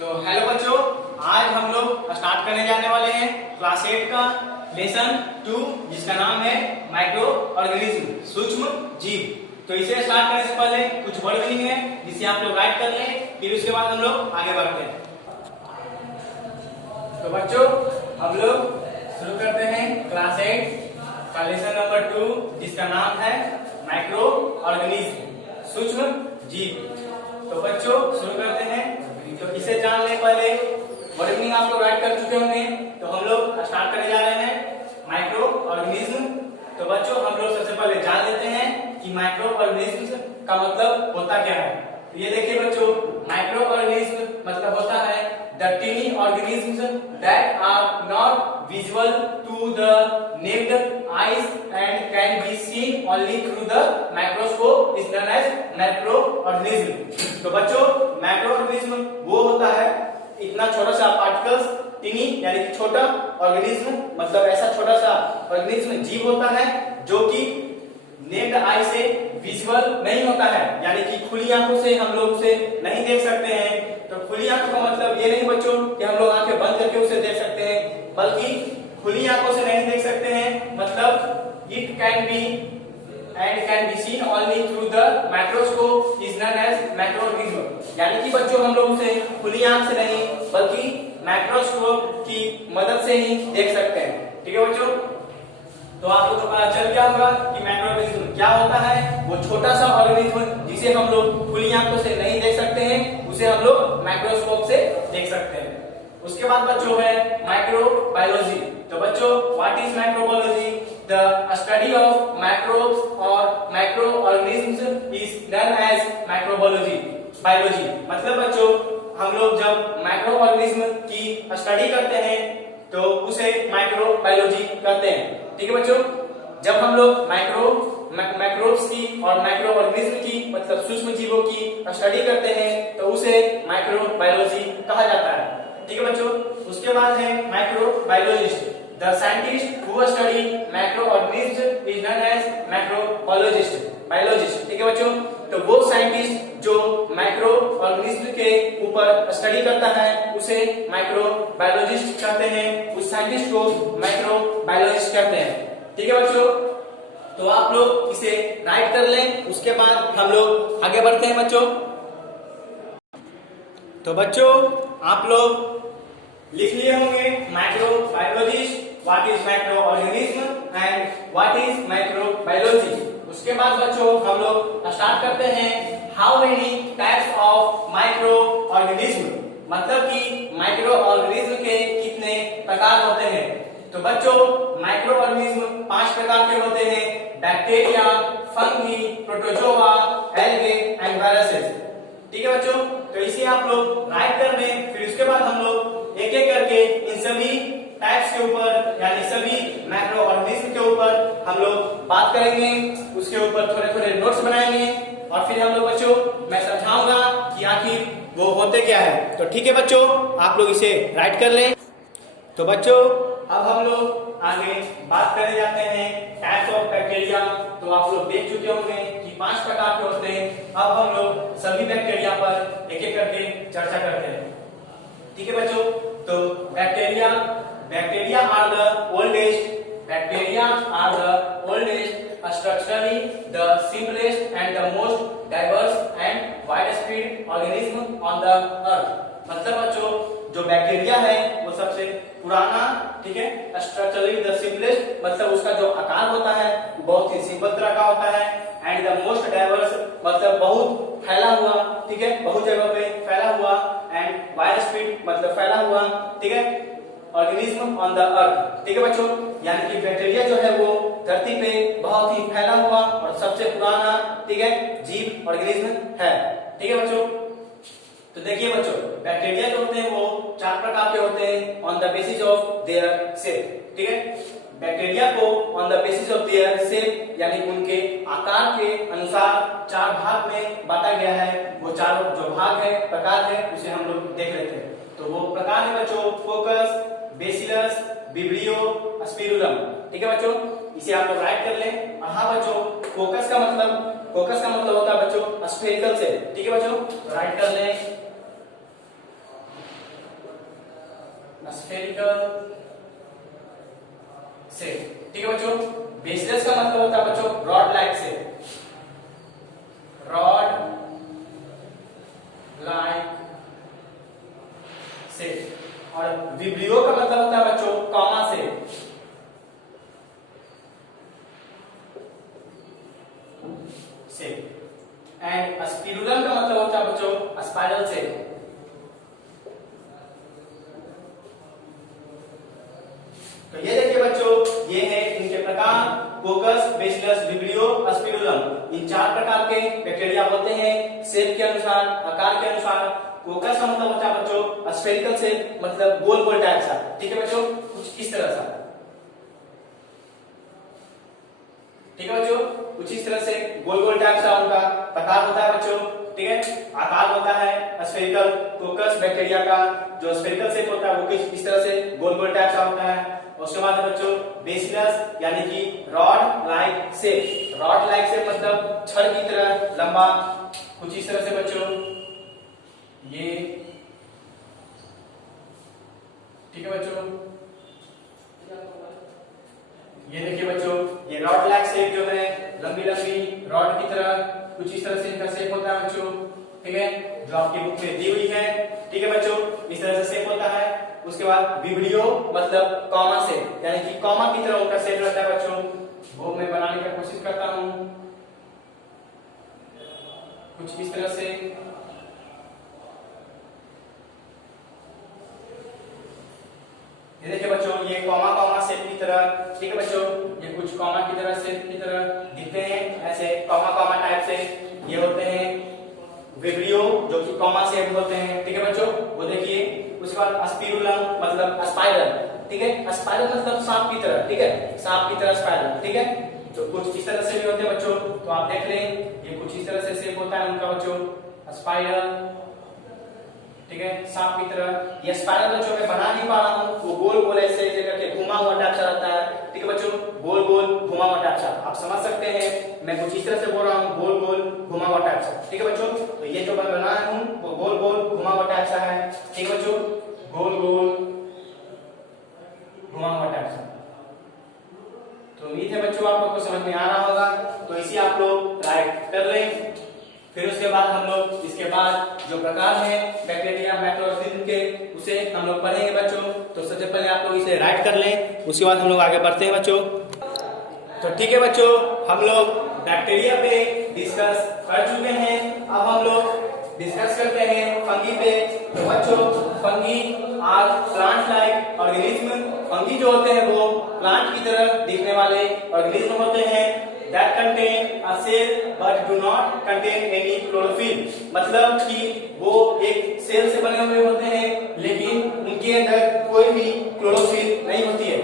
तो हेलो बच्चों, आज हम लोग स्टार्ट करने जाने वाले हैं क्लास 8 का लेसन 2 जिसका नाम है माइक्रो ऑर्गेनिज्म, सूक्ष्म जीव। तो इसे स्टार्ट करने से पहले कुछ वर्ड मीनिंग है जिसे आप लोग राइट कर लें, फिर उसके बाद हम लोग आगे बढ़ते हैं। तो बच्चों, हम लोग शुरू करते हैं क्लास 8 का लेसन नंबर 2 जिसका नाम है माइक्रो ऑर्गेनिज्म, सूक्ष्म जीव। तो बच्चों शुरू करते हैं। तो इसे जानने पहले वर्ड मीनिंग आप लोग राइट कर चुके होंगे, तो हम लोग स्टार्ट करने जा रहे हैं माइक्रो ऑर्गेनिज्म। तो बच्चों, हम लोग सबसे पहले जान लेते हैं कि माइक्रो ऑर्गेनिज्म का मतलब होता क्या है। तो ये देखिए बच्चों, माइक्रो ऑर्गेनिज्म मतलब होता है the tiny organisms that are not visible to the naked eyes and can be seen only through the microscope is known as microorganism। तो बच्चों, माइक्रोऑर्गेनिज्म वो होता है इतना छोटा सा पार्टिकल्स, टीनी यानी कि छोटा, ऑर्गेनिज्म मतलब ऐसा छोटा सा ऑर्गेनिज्म जीव होता है जो कि नेक्ड आई से विजुअल नहीं होता है, यानी कि खुली आंखों से हम लोग उसे नहीं देख सकते हैं। तो खुली आंखों का मतलब ये नहीं बच्चों कि हम लोग आंखें बंद करके उसे देख सकते हैं, बल्कि खुली आंखों से नहीं देख सकते हैं मतलब it can be and can be seen only through the microscope is known as microorganism. यानी कि बच्चों, हम लोग उसे खुली आंख से नहीं बल्कि माइक्रोस्कोप की मदद से ही देख सकते हैं। ठीक है बच्चों, तो आप लोगों को पता चल गया होगा कि माइक्रोऑर्गेनिज्म क्या होता है। वो छोटा सा ऑर्गेनिज्म जिसे हम लोग खुली आंखों से नहीं देख सकते हैं, उसे हम लोग माइक्रोस्कोप से देख सकते हैं। उसके बाद बच्चों है माइक्रोबायोलॉजी। तो बच्चों, what is microbiology? The study of microbes और micro organisms is known as microbiology. Biology मतलब बच्चों, हम लोग जब माइक्रो ऑर्गेनिज्म की स्टडी करते हैं तो उसे माइक्रोबायोलॉजी कहते हैं। ठीक है बच्चों, जब हम लोग माइक्रोब्स की और माइक्रो ऑर्गेनिज्म की मतलब सूक्ष्म जीवों की स्टडी करते हैं तो उसे माइक्रोबायोलॉजी कहा जाता है। ठीक है बच्चों, उसके बाद है microbiologist. The scientist who study micro organism is known as microbiologist, biologist. ठीक है बच्चों, तो वो साइंटिस्ट जो माइक्रो ऑर्गेनिज्म के ऊपर स्टडी करता है उसे माइक्रोबायोलॉजिस्ट कहते हैं। उस साइंटिस्ट को माइक्रोबायोलॉजिस्ट कहते हैं। ठीक है बच्चों, तो आप लोग इसे राइट कर लें, उसके बाद हम लोग आगे बढ़ते हैं बच्चों। तो बच्चों, आप लोग लिख लिए होंगे microbiologist, what is micro organism and what is microbiology. उसके बाद बच्चों हम लोग स्टार्ट करते हैं how many types of micro organism, मतलब कि माइक्रो ऑर्गेनिज्म के कितने प्रकार होते हैं। तो बच्चों, माइक्रो ऑर्गेनिज्म 5 प्रकार के होते हैं: bacteria, fungi, protozoa, algae and viruses. ठीक है बच्चों, तो इसे आप लोग राइट कर लें, फिर उसके बाद हम लोग एक एक करके इन सभी टाइप्स के ऊपर यानी सभी माइक्रो ऑर्गेनिज्म के ऊपर हम लोग बात करेंगे, उसके ऊपर थोड़े थोड़े नोट्स बनाएंगे और फिर हम लोग बच्चों मैं समझाऊंगा कि आखिर वो होते क्या है। तो ठीक है बच्चों, आप लोग इसे राइट कर लें। तो बच्चों, अब हम लोग आगे बात करने जाते हैं टाइप्स ऑफ बैक्टीरिया। तो आप लोग देख चुके होंगे कि 5 प्रकार के होते हैं। अब हम लोग सभी बैक्टीरिया पर एक एक करके चर्चा करते हैं। ठीक है बच्चों, तो bacteria are the oldest structurally the simplest and the most diverse and widespread organism on the earth। मतलब बच्चों, जो बैक्टीरिया है वो सबसे पुराना, ठीक है, स्ट्रक्चरली द सिंपलेस्ट मतलब उसका जो आकार होता है वो बहुत ही सिंपल तरह का होता है, एंड द मोस्ट डाइवर्स मतलब बहुत फैला हुआ, ठीक है, बहुत जगह पे फैला हुआ, एंड वाइड स्प्रेड मतलब फैला हुआ, ठीक है, ऑर्गेनिज्म ऑन द अर्थ। ठीक है बच्चों, यानी कि बैक्टीरिया जो है वो धरती पे बहुत ही फैला हुआ और सबसे पुराना, ठीक है, जीव ऑर्गेनिज्म है। ठीक है बच्चों, तो देखिए बच्चों, बैक्टीरिया जो होते हैं वो 4 प्रकार के होते हैं on the basis of their shape. ठीक है, बैक्टीरिया को on the basis of their shape यानी उनके आकार के अनुसार 4 भाग में बांटा गया है। वो चारों जो भाग है, प्रकार है, उसे हम लोग देख लेते हैं। तो वो प्रकार है बच्चों फोकस, बेसिलस, विब्रियो, स्पिरुलम। ठीक है बच्चों, इसे आप लोग राइट कर लें। और हाँ बच्चों, फोकस का मतलब होता है बच्चों स्फेरिकल से। ठीक है बच्चों, राइट कर लें। Spherical shape. ठीक है बच्चों, बेसलेस का मतलब होता है बच्चों rod like shape, rod like shape. और विब्रियो का मतलब होता है बच्चों कॉमा शेप, एंड स्पिरुलम का मतलब होता है बच्चों स्पाइरल शेप। तो ये देखिए बच्चों, ये है इनके प्रकार, कोकस, बेसिलस, विब्रियो, स्पिरुलम। इन 4 प्रकार के बैक्टीरिया होते हैं शेप के अनुसार, आकार के अनुसार। कोकस का मतलब होता है बच्चों स्फेरिकल शेप, मतलब गोल गोल टाइप सा। ठीक है बच्चों, कुछ इस तरह सा। ठीक है बच्चों, कुछ इस तरह से गोल गोल टाइप सा उनका प्रकार होता है बच्चों। ठीक है, आकार होता है स्फेरिकल। कोकस बैक्टीरिया का जो स्फेरिकल शेप होता है वो किस इस तरह से गोल गोल टाइप सा होता है। उसके बाद है बच्चों बेसिलस यानी कि rod like shape. Rod like shape मतलब छड़ की तरह लंबा, कुछ इस तरह से बच्चों ये। ठीक है बच्चों, ये देखिए बच्चों, ये रॉड लाइक शेप जो है लंबी लंबी रॉड की तरह, कुछ इस तरह से इनका शेप होता है बच्चों। ठीक है, जो आपकी बुक में दी हुई है। ठीक है बच्चों, इस तरह से शेप होता है। उसके बाद विब्रियो मतलब कॉमा शेप, यानी कि कॉमा की तरह उनका शेप रहता है बच्चों। वो मैं बनाने की कोशिश करता हूं कुछ इस तरह से। ये देखिए बच्चों, ये कॉमा कॉमा शेप की तरह। ठीक है बच्चों, ये कुछ कॉमा की तरह शेप की तरह दिखते हैं, ऐसे कॉमा कॉमा टाइप से ये होते हैं विब्रियो, जो कि कॉमा शेप होते हैं। ठीक है बच्चों, वो देखिए। उसके बाद स्पिरुलम मतलब स्पाइरल। ठीक है, स्पाइरल मतलब सांप की तरह। ठीक है, सांप की तरह स्पाइरल। ठीक है, तो कुछ इस तरह से भी होते हैं बच्चों। तो आप देख लें, ये कुछ इस तरह से शेप होता है उनका बच्चों, स्पाइरल। ठीक है, सांप की तरह। ये स्पाइरल बच्चों मैं बना नहीं पा रहा हूँ, वो गोल गोल ऐसे करके घुमा हुआ टाइप सा रहता है। ठीक है बच्चों, गोल गोल घुमा हुआ टाइप सा, आप समझ सकते हैं। मैं कुछ इस तरह से बोल रहा हूँ, गोल गोल घुमा हुआ टाइप सा। ठीक है बच्चों, तो ये जो मैं बनाया हूँ वो गोल गोल घुमा हुआ टाइप सा है। ठीक है बच्चों, गोल गोल घुमा हुआ टाइप सा। तो उम्मीद है बच्चों आप लोग को समझ में आ रहा होगा। तो इसी आप लोग राइट कर लें। फिर उसके बाद हम लोग इसके बाद जो प्रकार है बैक्टीरिया माइक्रोऑर्गेनिज्म के, उसे हम लोग पढ़ेंगे बच्चों। तो सबसे पहले आप लोग इसे राइट कर लें, उसके बाद हम लोग आगे बढ़ते हैं बच्चों। तो ठीक है बच्चों, हम लोग बैक्टीरिया पे डिस्कस कर चुके हैं। अब हम लोग डिस्कस करते हैं फंगी पे। तो बच्चों, fungi are plant like organism. Fungi जो होते हैं वो प्लांट की तरह दिखने वाले ऑर्गेनिज्म होते हैं that contain a cell but do not contain any chlorophyll। मतलब कि वो एक सेल से बने हुए होते हैं लेकिन उनके अंदर कोई भी क्लोरोफिल नहीं होती है।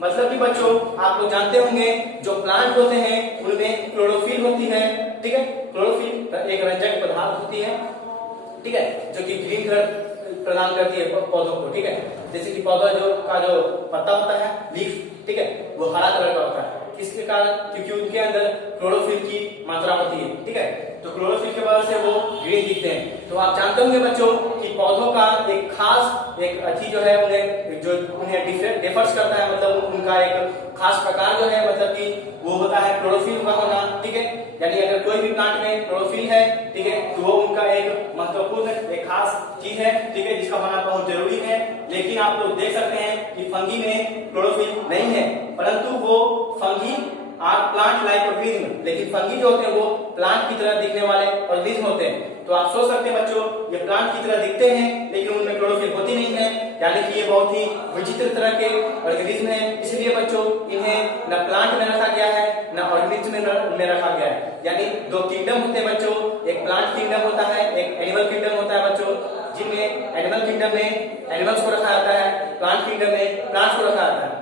मतलब कि बच्चों आप लोग जानते होंगे जो प्लांट होते हैं उनमें क्लोरोफिल होती है। ठीक है, क्लोरोफिल एक रंजक पदार्थ होती है। ठीक है, जो कि ग्रीन कलर प्रदान करती है पौधों को। ठीक है, जैसे कि पौधा जो पत्ता होता है, लीफ, ठीक है, वो हरा कलर का होता है। इसके कारण क्योंकि उनके अंदर क्लोरोफिल की मात्रा होती है। ठीक है, तो क्लोरोफिल की वजह से वो ग्रीन दिखते हैं। तो आप जानते होंगे बच्चों कि पौधों का एक खास एक अति जो है उन्हें डिफर्स करता है, मतलब उनका एक खास प्रकार जो है, मतलब कि वो होता है क्लोरोफिल का होना। ठीक है, यानी अगर कोई भी प्लांट में क्लोरोफिल है, ठीक है, तो वो उनका एक महत्वपूर्ण एक खास चीज है। ठीक है, जिसका होना बहुत जरूरी है। लेकिन आप लोग देख सकते हैं कि फंगी में क्लोरोफिल नहीं है, परंतु वो fungi are plant like organism. लेकिन फंगी जो होते हैं वो प्लांट की तरह दिखने वाले ऑर्गेनिज्म होते हैं। तो आप सोच सकते हैं बच्चों, ये प्लांट की तरह दिखते हैं लेकिन उनमें क्लोरोफिल होती नहीं है, यानी कि ये बहुत ही विचित्र तरह के ऑर्गेनिज्म है। इसलिए बच्चों इन्हें न प्लांट में रखा गया है न ऑर्गेनिज्म में रखा गया है। यानी 2 किंगडम होते हैं बच्चों, एक प्लांट किंगडम होता है, एक एनिमल किंगडम होता है बच्चों, जिनमें एनिमल किंगडम में एनिमल्स को रखा जाता है, प्लांट किंगडम में प्लांट्स को रखा जाता है।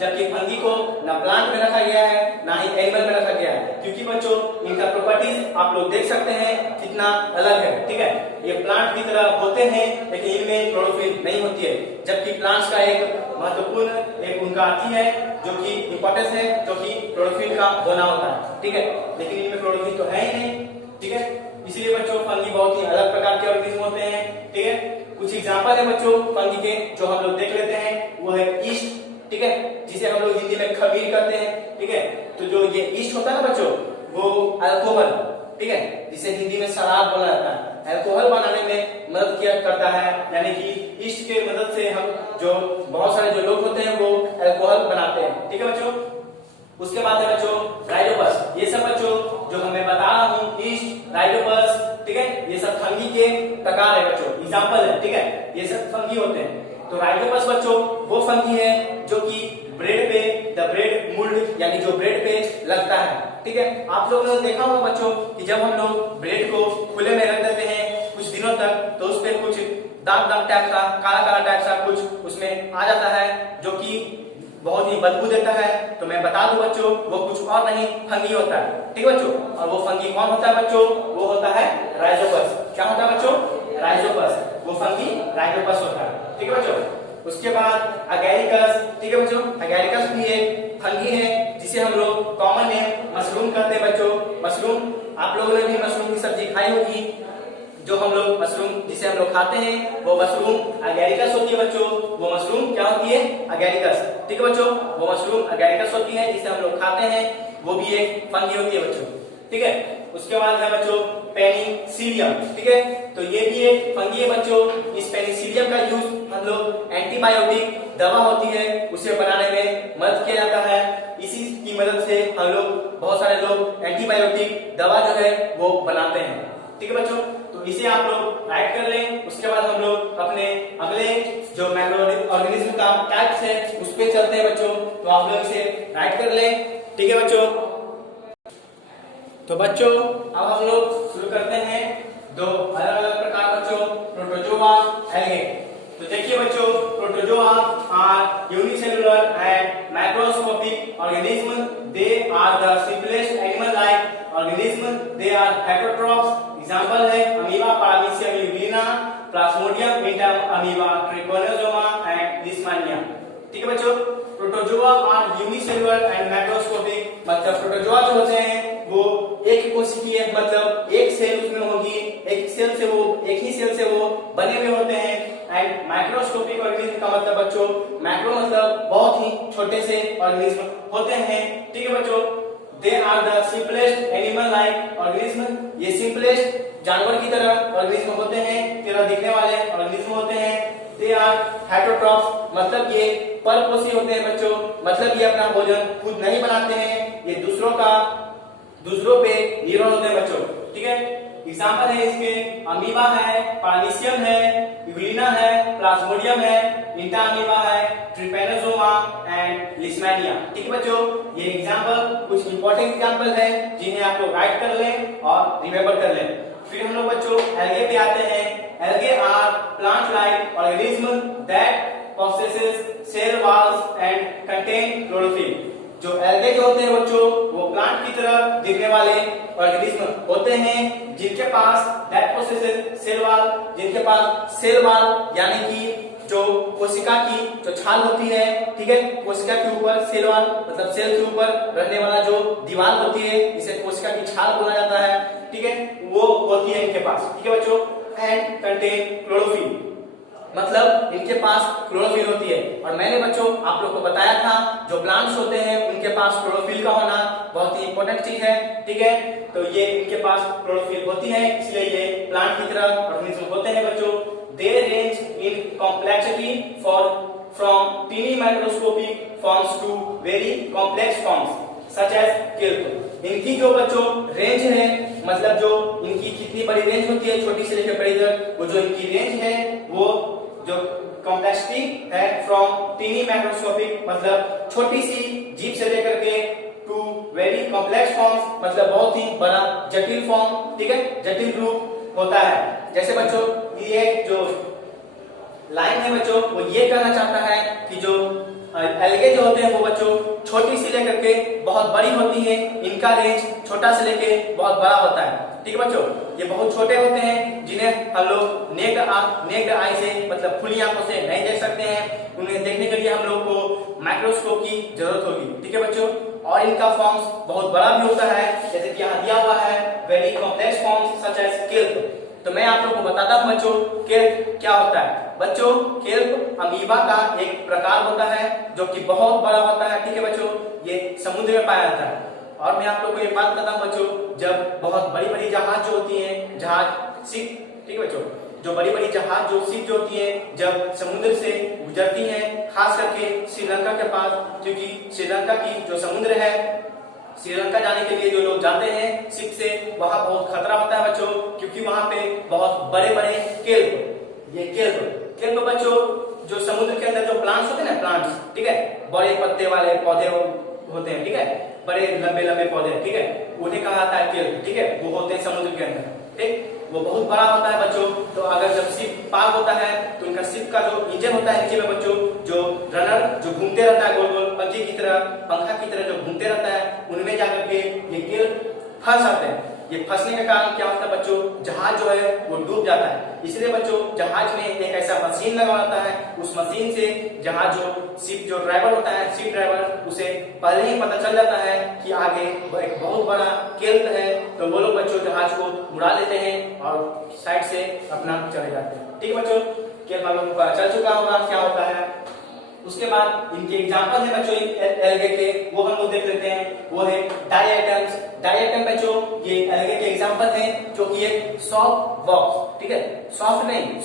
जबकि फंगी को ना प्लांट में रखा गया है ना ही एनिमल में रखा गया है, क्योंकि बच्चों इनका प्रॉपर्टीज आप लोग देख सकते हैं कितना अलग है। ठीक है, ये प्लांट की तरह होते हैं लेकिन इनमें क्लोरोफिल नहीं होती है। जबकि प्लांट्स का एक महत्वपूर्ण एक उनका अति है जो कि इंपॉर्टेंस है, जो कि क्लोरोफिल का होना होता है। ठीक है, लेकिन इनमें क्लोरोफिल तो है ही नहीं। ठीक है, इसलिए बच्चों फंगी बहुत ही अलग प्रकार के ऑर्गेनिज्म होते हैं। ठीक है, कुछ एग्जांपल है बच्चों फंगी के जो हम लोग देख लेते हैं, वो है ईस्ट, ठीक है, जिसे हम लोग हिंदी में खमीर कहते हैं, ठीक है। तो जो ये ईस्ट होता है ना बच्चों, वो अल्कोहल, ठीक है, जिसे हिंदी में शराब बोला जाता है, अल्कोहल बनाने में मदद किया करता है, यानी कि ईस्ट के मदद से हम जो बहुत सारे जो लोग होते हैं वो अल्कोहल बनाते हैं, ठीक है बच्चों। उसके बाद है बच्चों राइजोपस, ये सब बच्चों जो मैं बता रहा हूँ, ईस्ट, राइजोपस, ठीक है, ये सब फंगी के प्रकार है बच्चों, एग्जांपल है, ठीक है, ये सब फंगी होते हैं। तो राइजोपस बच्चों वो फंगी है जो कि ब्रेड पे, द ब्रेड मोल्ड, यानी जो ब्रेड पे लगता है, ठीक है। आप लोगों ने देखा होगा बच्चों कि जब हम लोग ब्रेड को खुले में रख देते हैं कुछ दिनों तक, तो उस पे कुछ दाग दाग टाइप का, काला काला टाइप का कुछ उसमें आ जाता है, जो कि बहुत ही बदबू देता है। तो मैं बता दूं बच्चों, वो कुछ और नहीं, फंगी होता है, ठीक है बच्चों। और वो फंगी कौन होता है बच्चों? वो होता है राइजोपस। क्या होता है बच्चों? राइजोपस। वो फंगी राइजोपस होता है, ठीक है बच्चों। उसके बाद अगैरिकस, ठीक है बच्चों, अगैरिकस भी एक फंगी है जिसे हम लोग कॉमन नेम मशरूम कहते हैं बच्चों। मशरूम, आप लोगों ने भी मशरूम की सब्जी खाई होगी, जो हम लोग मशरूम जिसे हम लोग खाते हैं वो मशरूम अगैरिकस होती है बच्चों। वो मशरूम क्या होती है? अगैरिकस, ठीक है बच्चों। वो मशरूम अगैरिकस होती है जिसे हम लोग खाते हैं, वो भी एक फंगी होती है बच्चों, ठीक है। उसके बाद है बच्चों पेनिसिलियम, ठीक है, तो ये भी एक फंगी है बच्चों। इस पेनिसिलियम का यूज हम लोग एंटीबायोटिक दवा होती है उसे बनाने में मदद किया जाता है। इसी की मदद से हम लोग, बहुत सारे लोग एंटीबायोटिक दवा जो है वो बनाते हैं, ठीक है बच्चों। तो इसे आप लोग राइट कर लें। उसके बाद हम लोग अपने अगले जो मैक्रो ऑर्गेनिज्म का टाइप्स है उस पे चलते हैं बच्चों। तो आप लोग इसे राइट कर लें, ठीक है बच्चों। तो बच्चों अब हम लोग शुरू करते हैं दो अलग अलग प्रकार बच्चों, प्रोटोजोआ, एल्गे। तो देखिए बच्चों, protozoa are unicellular and macroscopic organism. They are the simplest animal like organism. They are heterotrophs. Example है amoeba, paramecium euglena, plasmodium, Entamoeba, Trypanosoma and Leishmania, ठीक है बच्चों। Protozoa are unicellular and macroscopic, मतलब protozoa जो होते हैं वो एक कोशिकीय, मतलब एक सेल उसमें होगी, एक सेल से वो, एक ही सेल से वो बने हुए होते हैं। एंड माइक्रोस्कोपिक ऑर्गेनिज्म का मतलब बच्चों, मैक्रो मतलब बहुत ही छोटे से ऑर्गेनिज्म होते हैं, ठीक है बच्चों। They are the simplest animal like organism. ये सिंपलेस्ट जानवर की तरह ऑर्गेनिज्म होते हैं, तरह दिखने वाले ऑर्गेनिज्म होते हैं। दे आर हेटरोट्रॉप्स, मतलब ये परपोषी होते हैं बच्चों, मतलब ये अपना भोजन खुद नहीं बनाते हैं, ये दूसरों पे निर्भर होते हैं बच्चों, ठीक है। एग्जाम्पल है इसके अमीबा है, पारामीशियम है, यूग्लिना है, प्लाज्मोडियम है, इंटा अमीबा है, ट्रिपेनोसोमा एंड लिशमानिया, ठीक है बच्चों। ये एग्जाम्पल कुछ इंपॉर्टेंट एग्जाम्पल है जिन्हें आप लोग राइट कर लें और रिमेम्बर कर लें। फिर हम लोग बच्चों एल्गे पे आते हैं। Algae are plant like organism that possesses cell walls and contain chlorophyll। जो एल्गे जो होते हैं बच्चों, वो प्लांट की तरह दिखने वाले ऑर्गेनिज्म होते हैं जिनके पास दैट पोसेसेस सेल वॉल, जिनके पास सेल वॉल यानी कि जो कोशिका की जो छाल होती है, ठीक है, कोशिका के ऊपर सेल वॉल मतलब सेल के ऊपर रहने वाला जो दीवार होती है जिसे कोशिका की छाल बोला जाता है, ठीक है, वो होती है इनके पास, ठीक है बच्चों। एंड कंटेन क्लोरोफिल, मतलब इनके पास क्लोरोफिल होती है। और मैंने बच्चों आप लोग को बताया था जो प्लांट्स होते हैं उनके पास क्लोरोफिल का होना बहुत ही इंपॉर्टेंट चीज है, ठीक है। तो ये इनके पास क्लोरोफिल होती है, इसलिए ये प्लांट की तरह ऑर्गेनिज्म होते हैं बच्चों। They range in complexity from tiny microscopic forms to very complex forms such as kelp. इनकी जो बच्चों रेंज है, मतलब जो इनकी कितनी बड़ी रेंज होती है, छोटी से लेकर बड़ी तक, वो जो इनकी रेंज है वो जो कॉम्प्लेक्सिटी है फ्रॉम टीनी माइक्रोस्कोपिक मतलब छोटी सी जीभ से लेकर के टू वेरी कॉम्प्लेक्स फॉर्म्स मतलब बहुत ही बड़ा जटिल फॉर्म, ठीक है, जटिल रूप होता है। जैसे बच्चों ये जो लाइन है बच्चों वो ये कहना चाहता है कि जो एल्गे जो होते हैं वो बच्चों छोटी से लेकर के बहुत बड़ी होती है, इनका रेंज छोटा से लेके बहुत बड़ा होता है, ठीक है बच्चों। ये बहुत छोटे होते हैं जिन्हें हम लोग नेक्ड आई से मतलब खुली आंखों से नहीं देख सकते हैं, उन्हें देखने के लिए हम लोग को माइक्रोस्कोप की जरूरत होगी, ठीक है बच्चों। और इनका फॉर्म्स बहुत बड़ा भी होता है, जैसे कि यहाँ दिया हुआ है very complex forms such as kelp. तो मैं आप लोगों को बताता हूं बच्चों केल्प क्या होता है। बच्चों केल्प अमीबा का एक प्रकार होता है जो कि बहुत बड़ा होता है, ठीक है बच्चों, ये समुद्र में पाया जाता है। और मैं आप लोगों को एक बात बताता हूं बच्चों, जब बहुत बड़ी बड़ी जहाज जो होती है, जहाज शिप, ठीक है बच्चों, जो बड़ी बड़ी जहाज जो शिप जो होती है जब समुद्र से गुजरती है, खास करके श्रीलंका के पास, क्योंकि श्रीलंका की जो समुद्र है, श्रीलंका जाने के लिए जो लोग जाते हैं शिप से, वहां बहुत खतरा होता है बच्चों, क्योंकि वहां पे बहुत बड़े बड़े केल्प, ये केल्प बच्चों जो समुद्र के अंदर जो प्लांट्स होते हैं ना, प्लांट्स, ठीक है, बड़े पत्ते वाले पौधे होते हैं, ठीक है, बड़े लंबे लंबे पौधे, ठीक है, उन्हें कहा जाता है केल्प, ठीक है, वो होते हैं समुद्र के अंदर, ठीक, वो बहुत बड़ा होता है बच्चों। तो अगर जब शिप पार होता है तो उनका शिप का जो इंजन होता है नीचे में बच्चों, जो रनर जो घूमते रहता है गोल गोल पंखे की तरह, पंखा की तरह जो घूमते रहता है, उनमें जाकर के ये केल्प फंस जाते हैं। ये फंसने के कारण क्या होता है बच्चों, जहाज जो है वो डूब जाता है। इसलिए बच्चों जहाज में एक ऐसा मशीन लगा होता है, उस मशीन से जहाज जो शिप जो ड्राइवर होता है, शिप ड्राइवर, उसे पहले ही पता चल जाता है कि आगे एक बहुत बड़ा केल्प है, तो वो लोग बच्चों जहाज को उड़ा लेते हैं और साइड से अपना चले जाते हैं, ठीक है बच्चों। केल्प आप लोगों को पता चल चुका होगा क्या होता है। उसके बाद इनके एग्जाम्पल है बच्चों एल्गे के, वो हम लोग देख लेते हैं। वो है डायटम्स। डायटम बच्चों ये एल्गे के एग्जाम्पल हैं, जो कि एक सॉफ्ट बॉक्स, ठीक है, सॉफ्ट नहीं,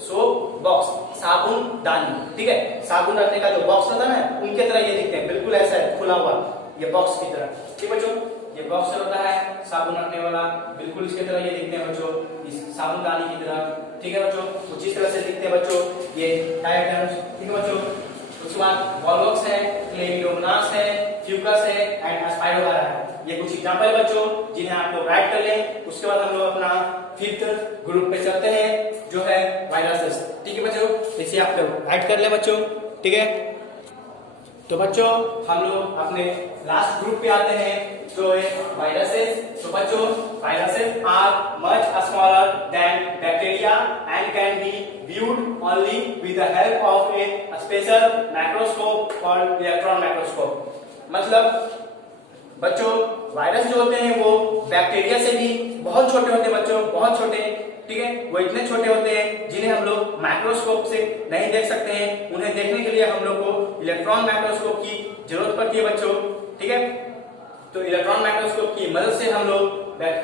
सोप बॉक्स, साबुन दानी, ठीक है, साबुन रखने का जो बॉक्स होता है ना, उनके तरह ये दिखते हैं, बिल्कुल ऐसा है खुला हुआ, ये बॉक्स की तरह, ठीक बच्चों, ये बॉक्स होता है साबुन रखने वाला, बिल्कुल इसके तरह ये दिखते हैं बच्चों, इस साबुन दानी की तरह, ठीक है बच्चों, कुछ इस तरह से दिखते हैं बच्चों ये डायटम्स, ठीक है बच्चों। उसके बाद वॉल्वॉक्स है, क्लेमिडोमोनास है, फ्यूकस है एंड स्पाइरोगारा है। ये कुछ एग्जांपल है बच्चों जिन्हें आप लोग राइट कर लें। उसके बाद हम लोग अपना फिफ्थ ग्रुप पे चलते हैं, जो है वायरसेस, ठीक है बच्चों, इसे आप लोग राइट कर ले बच्चों, ठीक है। तो बच्चों हम लोग अपने लास्ट ग्रुप पे आते हैं, जो है वायरसेस। तो बच्चों viruses are much smaller than bacteria and can be viewed only with the help of a special microscope called electron microscope। मतलब बच्चों वायरस जो होते हैं वो बैक्टीरिया से भी बहुत छोटे होते हैं बच्चों, बहुत छोटे, ठीक है, वो इतने छोटे होते हैं जिन्हें हम लोग माइक्रोस्कोप से नहीं देख सकते हैं। उन्हें देखने के लिए हम लोग को इलेक्ट्रॉन माइक्रोस्कोप की जरूरत पड़ती है बच्चों, ठीक है। तो इलेक्ट्रॉन माइक्रोस्कोप की मदद से हम लोग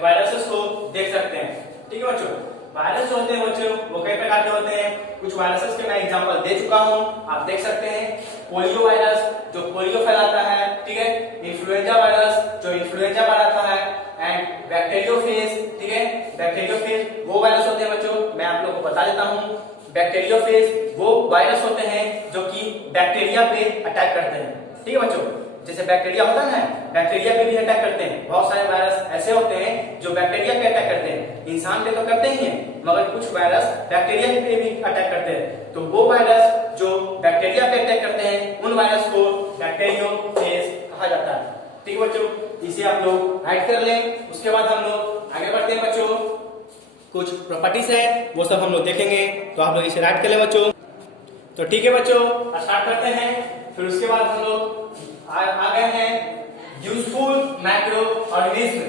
वायरसेस को देख सकते हैं, ठीक है बच्चों। वायरस जो होते हैं बच्चों वो कई प्रकार के होते हैं। कुछ वायरसेस के मैं एग्जांपल दे चुका हूं, आप देख सकते हैं। पोलियो वायरस जो पोलियो फैलाता है, ठीक है, इन्फ्लुएंजा वायरस जो इन्फ्लुएंजा फैलाता है, एंड बैक्टीरियोफेज, ठीक है, बैक्टीरियोफेज वो वायरस होते हैं बच्चों, मैं आप लोगों को बता देता हूं। बैक्टीरियोफेज वो वायरस होते हैं जो कि बैक्टीरिया पे अटैक करते हैं, ठीक है बच्चों। जैसे बैक्टीरिया होता है ना, बैक्टीरिया पे भी अटैक करते हैं। बहुत सारे वायरस ऐसे होते हैं जो बैक्टीरिया पे अटैक करते हैं, इंसान पे तो करते ही हैं, मगर कुछ वायरस बैक्टीरिया पे भी अटैक करते हैं। तो वो वायरस जो बैक्टीरिया पे अटैक करते हैं, उन वायरस को बैक्टीरियोफेज कहा जाता है, ठीक है बच्चों। इसे आप लोग राइट कर लें। उसके बाद हम लोग आगे बढ़ते हैं बच्चों। कुछ प्रॉपर्टीज है वो सब हम लोग देखेंगे, तो आप लोग इसे राइट कर ले बच्चों। तो ठीक है बच्चों, स्टार्ट करते हैं। फिर उसके बाद हम लोग आ गए हैं यूजफुल मैक्रो ऑर्गेनिज्म।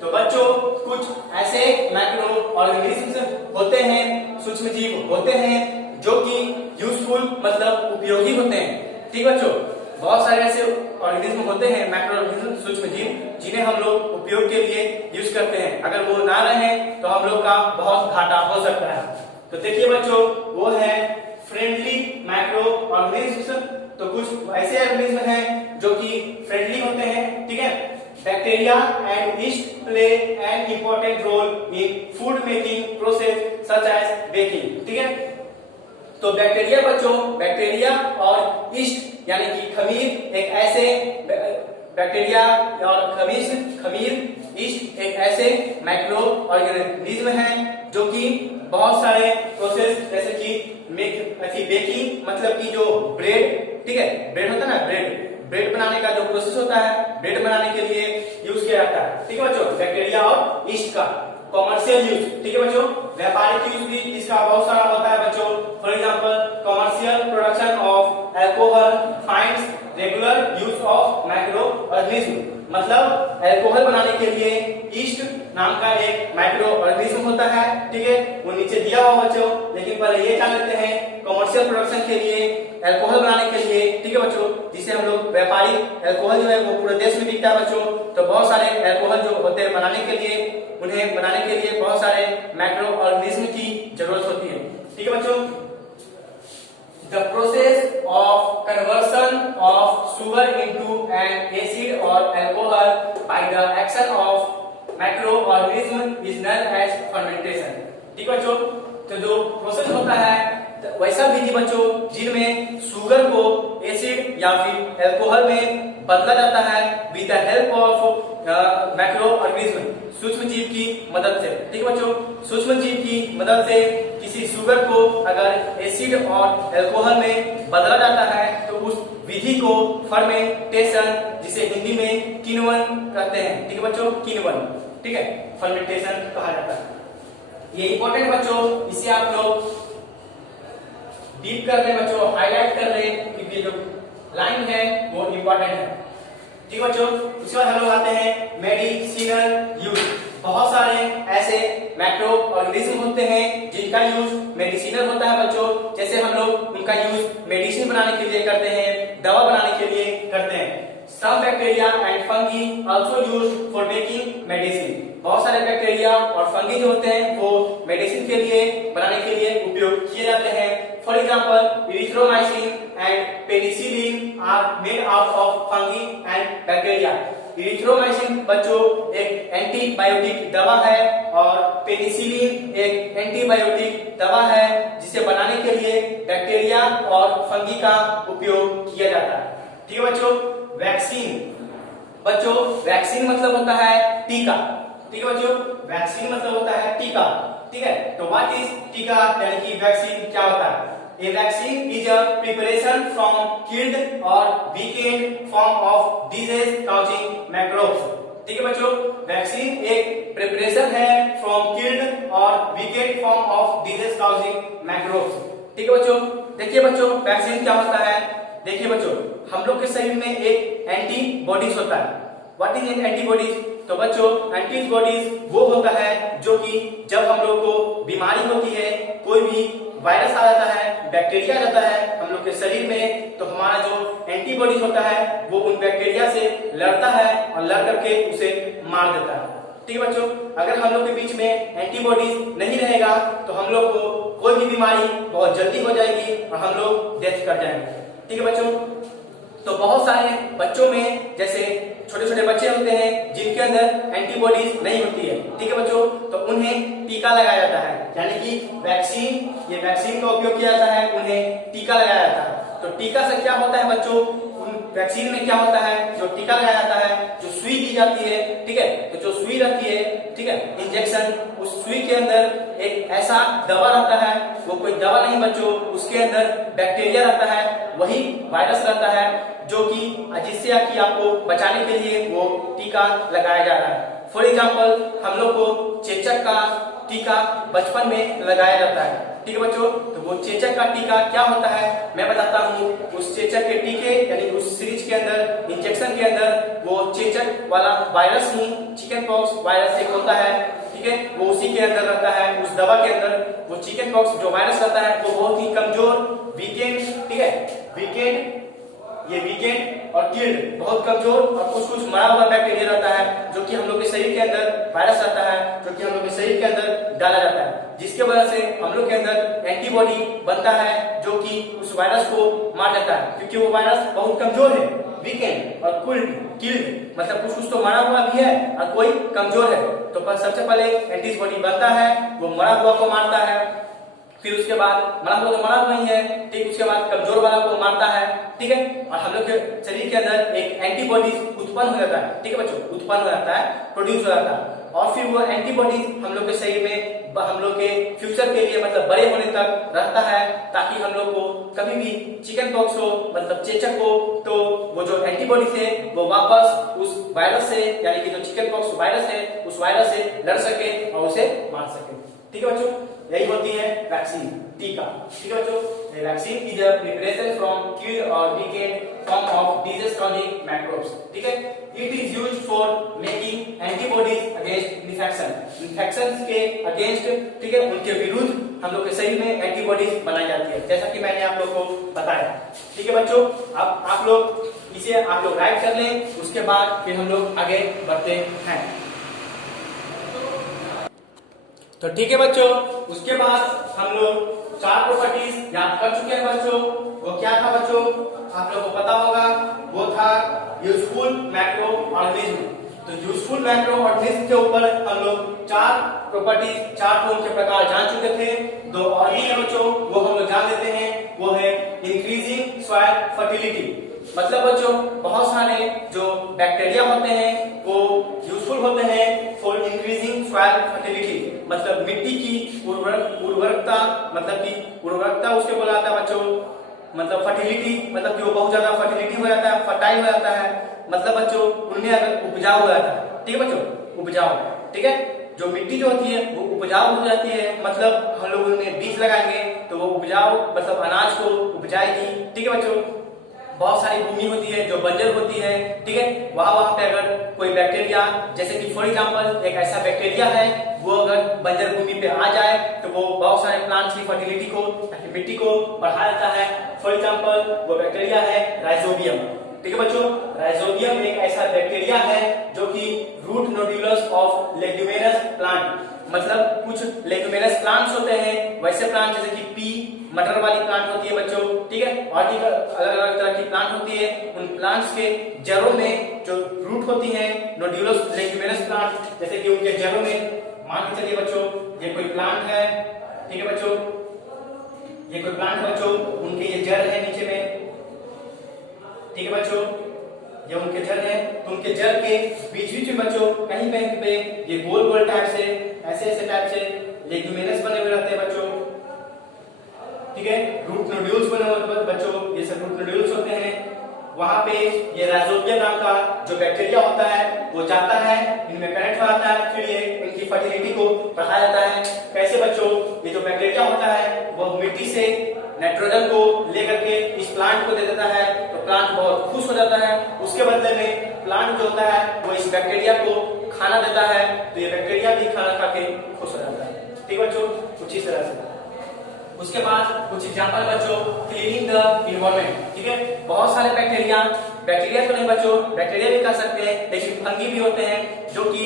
तो बच्चों कुछ ऐसे मैक्रो ऑर्गेनिज्म होते हैं, सूक्ष्म जीव होते हैं जो कि यूजफुल मतलब उपयोगी होते हैं, ठीक बच्चों। बहुत सारे ऐसे ऑर्गेनिज्म होते हैं, मैक्रो ऑर्गेनिज्म, सूक्ष्म जीव, जिन्हें हम लोग उपयोग के लिए यूज करते हैं। अगर वो ना रहे तो हम लोग का बहुत घाटा हो सकता है। तो देखिए बच्चों, वो है फ्रेंडली मैक्रो ऑर्गेनिज्म। तो कुछ ऐसे ऑर्गेनिज्म हैं जो कि फ्रेंडली होते हैं, ठीक है। Bacteria and yeast play an important role in food making process such as baking, ठीक है। तो बैक्टीरिया बच्चों, बैक्टीरिया और यीस्ट यानी कि खमीर एक ऐसे बैक्टीरिया और खमीर यीस्ट एक ऐसे माइक्रो ऑर्गेनिज्म हैं जो कि बहुत सारे प्रोसेस जैसे कि बेकिंग मतलब कि जो ब्रेड, ठीक है, ब्रेड होता है ना, ब्रेड बनाने का जो प्रोसेस होता है, ब्रेड बनाने के लिए यूज किया जाता है, ठीक है बच्चों, बैक्टीरिया और यीस्ट का। कॉमर्शियल यूज, ठीक है बच्चों, व्यापारिक यूज भी इसका बहुत सारा होता है बच्चों। For example commercial production of alcohol finds regular use of micro organism. मतलब अल्कोहल बनाने के लिए यीस्ट नाम का एक माइक्रो ऑर्गेनिज्म होता है, ठीक लेकिन पहले ये जान लेते हैं कमर्शियल प्रोडक्शन के लिए, अल्कोहल बनाने के लिए, ठीक है बच्चों, जिसे हम लोग व्यापारिक अल्कोहल जो है वो पूरे देश में बिकता है बच्चों। तो बहुत सारे अल्कोहल जो होते हैं बनाने के लिए, उन्हें बनाने के लिए बहुत सारे माइक्रो ऑर्गेनिज्म की जरूरत होती है, ठीक है बच्चों। The process of conversion of sugar into an acid or alcohol by the action of microorganism is known as fermentation, ठीक है बच्चों। तो जो प्रोसेस होता है वैसा विधि बच्चों जिनमें शुगर को एसिड या फिर अल्कोहल में बदला जाता है with the help of micro organism, सूक्ष्म जीव की मदद से, ठीक है बच्चों। सूक्ष्म जीव की मदद से किसी शुगर को अगर एसिड और अल्कोहल में बदला जाता है तो उस विधि को फर्मेंटेशन, जिसे हिंदी में किण्वन कहते हैं, ठीक है बच्चों, किण्वन, ठीक है, फर्मेंटेशन कहा जाता है। ये इंपॉर्टेंट बच्चों, इसे आप लोग डीप कर रहे बच्चों, हाईलाइट कर रहे क्योंकि जो लाइन है वो इंपॉर्टेंट है, ठीक है बच्चों। उसके बाद हम लोग आते हैं मेडिसिनल यूज। बहुत सारे ऐसे मैक्रो ऑर्गेनिज्म होते हैं जिनका यूज मेडिसिनल होता है बच्चों। जैसे हम लोग उनका यूज मेडिसिन बनाने के लिए करते हैं, दवा बनाने के लिए करते हैं। Some bacteria and fungi also used for making medicine। बहुत सारे बैक्टीरिया और फंगी जो होते हैं वो मेडिसिन के लिए बनाने के लिए उपयोग किए जाते हैं। For example erythromycin and penicillin are made out of fungi and bacteria. Erythromycin बच्चों एक एंटीबायोटिक दवा है और पेनिसिलिन एक एंटीबायोटिक दवा है जिसे बनाने के लिए बैक्टीरिया और फंगी का उपयोग किया जाता है, ठीक है बच्चों। वैक्सीन बच्चों, वैक्सीन मतलब होता है टीका, ठीक है बच्चों, वैक्सीन मतलब होता है टीका, ठीक है। तो व्हाट इज टीका यानी कि वैक्सीन क्या होता है? A vaccine is a preparation from killed or weakened form of disease causing microbes, ठीक है बच्चों। वैक्सीन एक प्रिपरेशन है फ्रॉम किल्ड और weakened form of disease causing microbes, ठीक है बच्चों। देखिए बच्चों वैक्सीन क्या होता है, देखिए बच्चों हम लोग के शरीर में एक एंटीबॉडीज होता है। What is antibodies? तो बच्चों एंटीबॉडीज वो होता है जो कि जब हम लोग को बीमारी होती है, कोई भी वायरस आ जाता है, बैक्टीरिया आ जाता है हम लोग के शरीर में, तो हमारा जो एंटीबॉडीज होता है वो उन बैक्टीरिया से लड़ता है और लड़ करके उसे मार देता है, ठीक है बच्चों। अगर हम लोग के बीच में एंटीबॉडीज नहीं रहेगा तो हम लोग को कोई भी बीमारी बहुत जल्दी हो जाएगी और हम लोग डेथ कर जाएंगे, ठीक है बच्चों। तो बहुत सारे बच्चों में जैसे छोटे छोटे बच्चे होते हैं जिनके अंदर एंटीबॉडीज नहीं होती है, ठीक है बच्चों, तो उन्हें टीका लगाया जाता है, यानी कि वैक्सीन, ये वैक्सीन का उपयोग किया जाता है, उन्हें टीका लगाया जाता है। तो टीका से क्या होता है बच्चों, वैक्सीन में क्या होता है, जो टीका लगाया जाता है, जो सुई दी जाती है, ठीक है, तो जो सुई रहती है, ठीक है, इंजेक्शन, उस सुई के अंदर एक ऐसा दवा रहता है, वो कोई दवा नहीं बच्चों, उसके अंदर बैक्टीरिया रहता है, वही वायरस रहता है जो कि जिससे कि आपको बचाने के लिए वो टीका लगाया जा रहा है। फॉर एग्जाम्पल हम लोग को चेचक का टीका बचपन में लगाया जाता है, ठीक है बच्चों। तो वो चेचक का टीका क्या होता है मैं बताता हूँ। उस चेचक के टीके यानी उस सीरीज के अंदर, इंजेक्शन के अंदर वो चेचक वाला वायरस ही, चिकन पॉक्स वायरस एक होता है, ठीक है, वो उसी के अंदर रहता है। उस दवा के अंदर वो चिकन पॉक्स जो वायरस रहता है वो बहुत ही कमजोर, वीकेंड, ठीक है, वीकेंड, ये वीकेंड और किल्ड, बहुत कमजोर और कुछ कुछ मरा हुआ बैक्टीरिया रहता है जो कि हम लोग के शरीर के अंदर वायरस रहता है, जो कि हम लोग के शरीर के अंदर डाला जाता है, जिसके वजह से हम लोग के अंदर एंटीबॉडी बनता है जो कि उस वायरस को मार देता है, क्योंकि वो वायरस बहुत कमजोर है। वीकेंड और किल्ड मतलब कुछ कुछ तो मरा हुआ भी है और कोई कमजोर है। तो सबसे पहले एंटीबॉडी बनता है, वो मरा हुआ को मारता है, फिर उसके बाद मरा हुआ तो मरा हुआ ही है, ठीक, उसके बाद कमजोर वाला को मारता है, ठीक है, और हम लोग के शरीर के अंदर एक एंटीबॉडी उत्पन्न हो जाता है, ठीक है बच्चों, उत्पन्न हो जाता है, प्रोड्यूस हो जाता है, और फिर वो एंटीबॉडी हम लोग के शरीर में हम लोग के फ्यूचर के लिए मतलब बड़े होने तक रहता है, ताकि हम लोग को कभी भी चिकन पॉक्स हो मतलब चेचक हो तो वो जो एंटीबॉडी है वो वापस उस वायरस से, यानी कि जो चिकन पॉक्स वायरस है उस वायरस से लड़ सके और उसे मार सके, ठीक है बच्चों। यही होती है वैक्सीन, टीका। ठीक है बच्चों, vaccine is a preparation from kill और weakened form of disease causing microbes. ठीक है, it is used for making antibodies against infection के अगेंस्ट, ठीक है, उनके विरुद्ध हम लोग के शरीर में एंटीबॉडीज बनाई जाती है, जैसा कि मैंने आप लोग को बताया। ठीक है बच्चों, अब आप लोग इसे राइट कर लें, उसके बाद फिर हम लोग आगे बढ़ते हैं। तो ठीक है बच्चों, उसके बाद हम लोग 4 प्रॉपर्टीज याद कर चुके हैं बच्चों। वो क्या था बच्चों, आप लोग को पता होगा, वो था यूजफुल मैक्रो ऑर्गेनिज्म। तो यूजफुल मैक्रो ऑर्गेनिज्म के ऊपर हम लोग 4 प्रॉपर्टीज, 4 गुण के प्रकार जान चुके थे। 2 और भी है बच्चों, वो हम लोग जान लेते हैं। वो है इंक्रीजिंग सॉइल फर्टिलिटी, मतलब बच्चों बहुत सारे जो बैक्टीरिया होते हैं वो यूजफुल होते हैं फॉर इंक्रीजिंग सॉइल फर्टिलिटी, मतलब मिट्टी की उर्वरकता, मतलब कि उर्वरकता उसके बोला जाता है बच्चों, मतलब फर्टिलिटी, मतलब कि वो बहुत ज्यादा फर्टिलिटी हो जाता है, फर्टाइल हो जाता है, मतलब बच्चों उनमें अगर उपजाऊ हो जाता है। ठीक है बच्चों, उपजाऊ, ठीक है, जो मिट्टी जो होती है वो उपजाऊ हो जाती है, मतलब हम लोग उनमें बीज लगाएंगे तो वो उपजाऊ, मतलब अनाज को उपजाएगी। ठीक है बच्चों, बहुत सारी भूमि होती है जो बंजर होती है, ठीक है, वहां पे अगर कोई बैक्टीरिया, जैसे कि फॉर एग्जांपल एक ऐसा बैक्टीरिया है, वो अगर बंजर भूमि पे आ जाए तो वो बहुत सारे प्लांट्स की फर्टिलिटी को, मिट्टी को बढ़ा देता है। फॉर एग्जांपल वो बैक्टीरिया है राइजोबियम। ठीक है बच्चों, राइजोबियम एक ऐसा बैक्टीरिया है जो कि रूट नोड्यूलस ऑफ लेग्यूमिनस प्लांट, मतलब कुछ लेग्यूमिनस प्लांट्स होते हैं, वैसे प्लांट जैसे कि पी, मटर वाली प्लांट होती है बच्चों, ठीक है, और भी अलग अलग तरह की प्लांट होती है। उन प्लांट्स के जड़ों में जो रूट होती है, नोड्यूलस लेग्यूमिनस प्लांट, जैसे कि उनके जड़ों में, मान के चलिए बच्चों ये कोई प्लांट है, ठीक है बच्चों, ये कोई प्लांट बच्चों, उनके ये जड़ है नीचे में, ठीक है बच्चों, ये उनके जड़ है, तो उनके जड़ के बीच बीच में बच्चों कहीं कहीं पे ये गोल गोल टाइप से, ऐसे ऐसे टाइप से लेग्यूमिनस बने हुए रहते हैं बच्चों। ठीक है, रूट नोड्यूल्स बने हुए बच्चों, ये सब रूट नोड्यूल्स होते हैं। वहां पे ये राइजोबियम नाम का जो बैक्टीरिया होता है वो जाता है, इनमें कनेक्ट हो जाता है, फिर ये इनकी फर्टिलिटी को बढ़ा जाता है। कैसे बच्चों, ये जो बैक्टीरिया होता है वो मिट्टी से नाइट्रोजन को लेकर के इस प्लांट को दे देता है, तो प्लांट बहुत खुश हो जाता है। उसके बदले में प्लांट जो होता है वो इस बैक्टीरिया को खाना देता है, तो ये बैक्टीरिया भी खाना खा के खुश हो जाता है। ठीक बच्चों, कुछ इस तरह से। उसके बाद कुछ एग्जांपल बच्चों, क्लीनिंग द इन्वायरमेंट। ठीक है, बहुत सारे बैक्टीरिया तो नहीं बच्चों, बैक्टीरिया भी कर सकते हैं, लेकिन फंगी भी होते हैं जो कि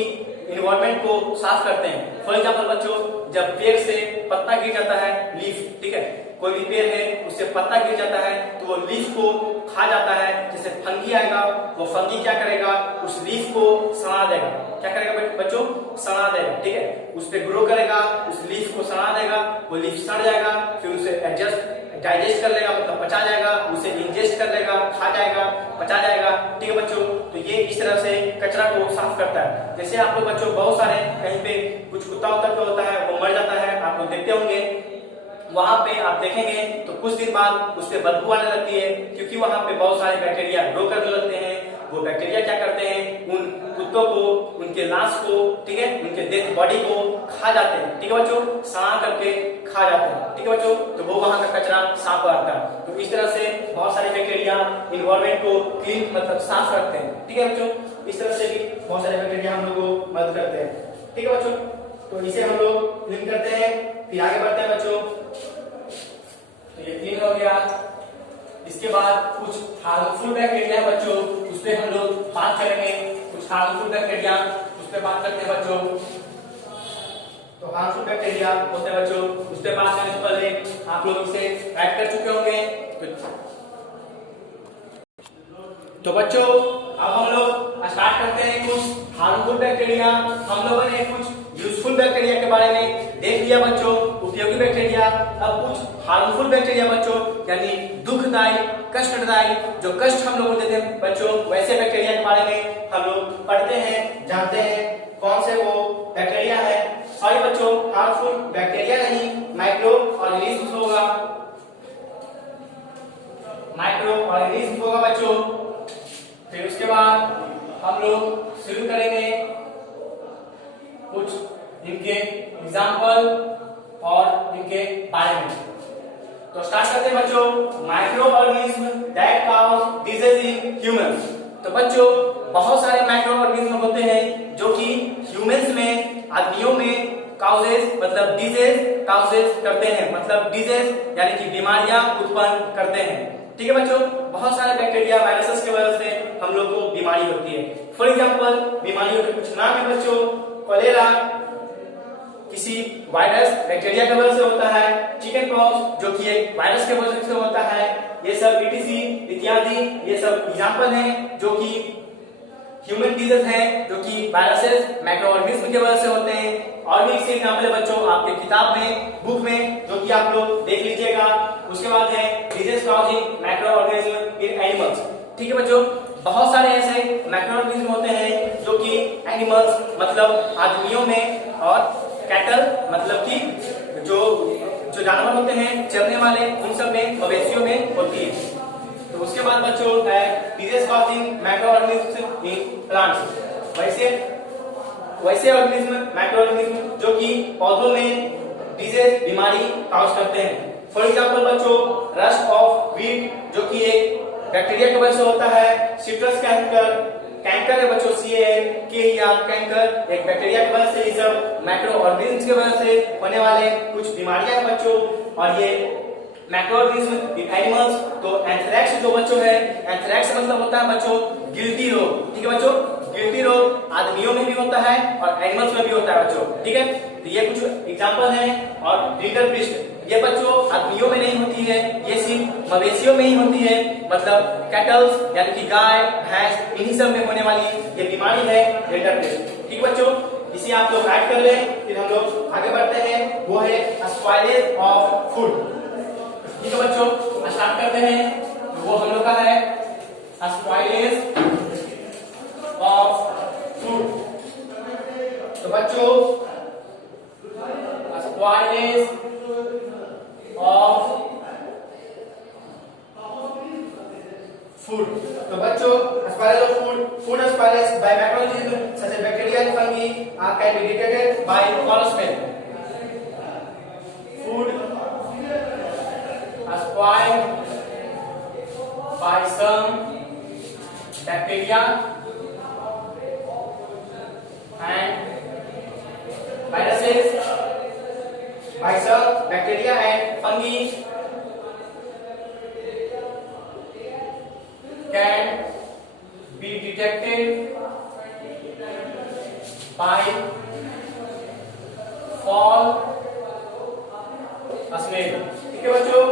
इन्वायरमेंट को साफ करते हैं। फॉर एग्जांपल बच्चों, जब पेड़ से पत्ता गिर जाता है, लीफ, ठीक है, कोई भी पेड़ है उससे पत्ता गिर जाता है तो वो लीफ को खा जाता है। जैसे फंगी आएगा, वो फंगी क्या करेगा, उस लीफ को सड़ा देगा। क्या करेगा बच्चों, सड़ा देगा। ठीक है, उस पे ग्रो करेगा, उस लीफ को सड़ा देगा, वो लीफ सड़ जाएगा, फिर उसे डाइजेस्ट कर लेगा, मतलब पचा जाएगा, उसे इंजेस्ट कर लेगा, खा जाएगा, पचा जाएगा। ठीक है बच्चों, तो ये इस तरह से कचरा को साफ करता है। जैसे आप लोग बच्चों बहुत सारे कहीं पे कुछ कुत्ता होता है वो मर जाता है, आप लोग देखते होंगे, वहां पे आप देखेंगे तो कुछ दिन बाद उस पर बदबू आने लगती है, क्योंकि वहां पे बहुत सारे बैक्टीरिया ग्रो करने लगते हैं। वो बैक्टीरिया क्या करते हैं, उन कुत्तों को, उनके लाश को, ठीक है, उनके डेड बॉडी को खा जाते हैं। ठीक है बच्चों, सड़ा करके खा जाते हैं। ठीक है बच्चों, तो वो वहां का कचरा साफ हो जाता है। तो इस तरह से बहुत सारे बैक्टीरिया इन्वायरमेंट को क्लीन, मतलब साफ रखते हैं। ठीक है बच्चों, इस तरह से भी बहुत सारे बैक्टीरिया हम लोग को मदद करते हैं। ठीक है बच्चों, तो इसे हम लोग क्लीन करते हैं, फिर आगे बढ़ते हैं बच्चों। तो ये क्लीन हो गया। इसके बाद कुछ हार्मफुल बैक्टीरिया बच्चों, उस पर हम लोग बात करेंगे। कुछ हार्मफुल बैक्टीरिया उस पर बात करते हैं बच्चों। तो हार्मफुल बैक्टीरिया होते हैं बच्चों, उस पर बात करने से पहले आप लोग इसे राइट कर चुके होंगे। तो बच्चों अब हम लोग स्टार्ट करते हैं कुछ हार्मफुल बैक्टीरिया। हम लोगों ने कुछ यूजफुल बैक्टीरिया के बारे में देख लिया बच्चों, उपयोगी बैक्टीरिया। अब कुछ हार्मफुल बैक्टीरिया बच्चों, यानी दुखदायी, कष्टदायी, जो कष्ट हम लोग देते हैं बच्चों, वैसे बैक्टीरिया के बारे में हम लोग पढ़ते हैं, जानते हैं कौन से वो बैक्टीरिया है। सॉरी बच्चों, हार्मफुल बैक्टीरिया नहीं, माइक्रो ऑर्गेनिज्म होगा, माइक्रो ऑर्गेनिज्म होगा बच्चों। फिर उसके बाद हम लोग शुरू करेंगे कुछ इनके एग्जाम्पल और इनके बारे में। तो स्टार्ट करते हैं बच्चों, micro organism that cause disease in humans. तो बच्चों बहुत सारे माइक्रो ऑर्गेनिज्म होते हैं जो कि ह्यूमंस में, आदमियों में काउजेस मतलब डिजीज काउजेस करते हैं, मतलब डिजीज यानी कि बीमारियां उत्पन्न करते हैं। ठीक है बच्चों, बहुत सारे बैक्टीरिया वायरसेस की वजह से हम लोग को बीमारी होती है। फॉर एग्जांपल बीमारियों के कुछ नाम है बच्चों, कॉलेरा किसी वायरस बैक्टीरिया की वजह से होता है, चिकन पॉक्स जो कि एक वायरस के वजह से होता है, ये सब ईटीसी इत्यादि ये सब एग्जांपल हैं जो कि ह्यूमन डिजीज हैं जो कि वायरसेस माइक्रो ऑर्गेनिज्म की वजह से होते हैं। और भी इसके एग्जांपल है बच्चों आपके किताब में, बुक में, जो कि आप लोग देख लीजिएगा। उसके बाद है disease causing micro organism in animals. ठीक है बच्चों, बहुत सारे ऐसे माइक्रो ऑर्गेनिज्म होते हैं जो कि एनिमल्स मतलब आदमियों में, और कैटल मतलब कि जो जानवर होते हैं चरने वाले, उन सब में, मवेशियों में होती है। तो उसके बाद बच्चों है disease causing micro organism in plants. वैसे ऑर्गेनिज्म माइक्रो ऑर्गेनिज्म जो कि पौधों में डिजीज बीमारी काउज करते हैं। फॉर एग्जांपल बच्चों रस्ट ऑफ वीट जो कि एक बैक्टीरिया की वजह से होता है, सिट्रस कैंकर है बच्चों, कैंकर एक बैक्टीरिया की वजह से, ये सब माइक्रो ऑर्गेनिज्म की वजह से होने वाले कुछ बीमारियां हैं बच्चों। और ये माइक्रो ऑर्गेनिज्म इन एनिमल्स। तो एंथ्रेक्स जो बच्चों है, एंथ्रेक्स मतलब होता है बच्चों गिल्टी रोग। ठीक है बच्चों, गिल्टी रोग आदमियों में भी होता है और एनिमल्स में भी होता है बच्चों। ठीक है, तो ये कुछ एग्जांपल हैं। और रिंडरपिस्ट ये बच्चों आदमियों में नहीं होती है, ये सिर्फ मवेशियों में ही होती है, मतलब कैटल्स यानी कि गाय भैंस इन्हीं सब में होने वाली ये बीमारी है रिंडरपिस्ट। ठीक बच्चों, इसे आप लोग ऐड कर लें, फिर हम लोग आगे बढ़ते हैं, वो है स्पॉइलेज ऑफ फूड। ठीक है बच्चों, स्टार्ट करते हैं। तो वो हम लोग का है स्पॉइलेज ऑफ फूड। तो बच्चों स्पॉइलेज ऑफ फूड। तो बच्चों spoilage of food spoilage by microorganism such as bacteria and fungi can be detected by foul smell. Food spoiled by some bacteria and viruses, by some bacteria and fungi can be detected by foul smell. ठीक है बच्चों,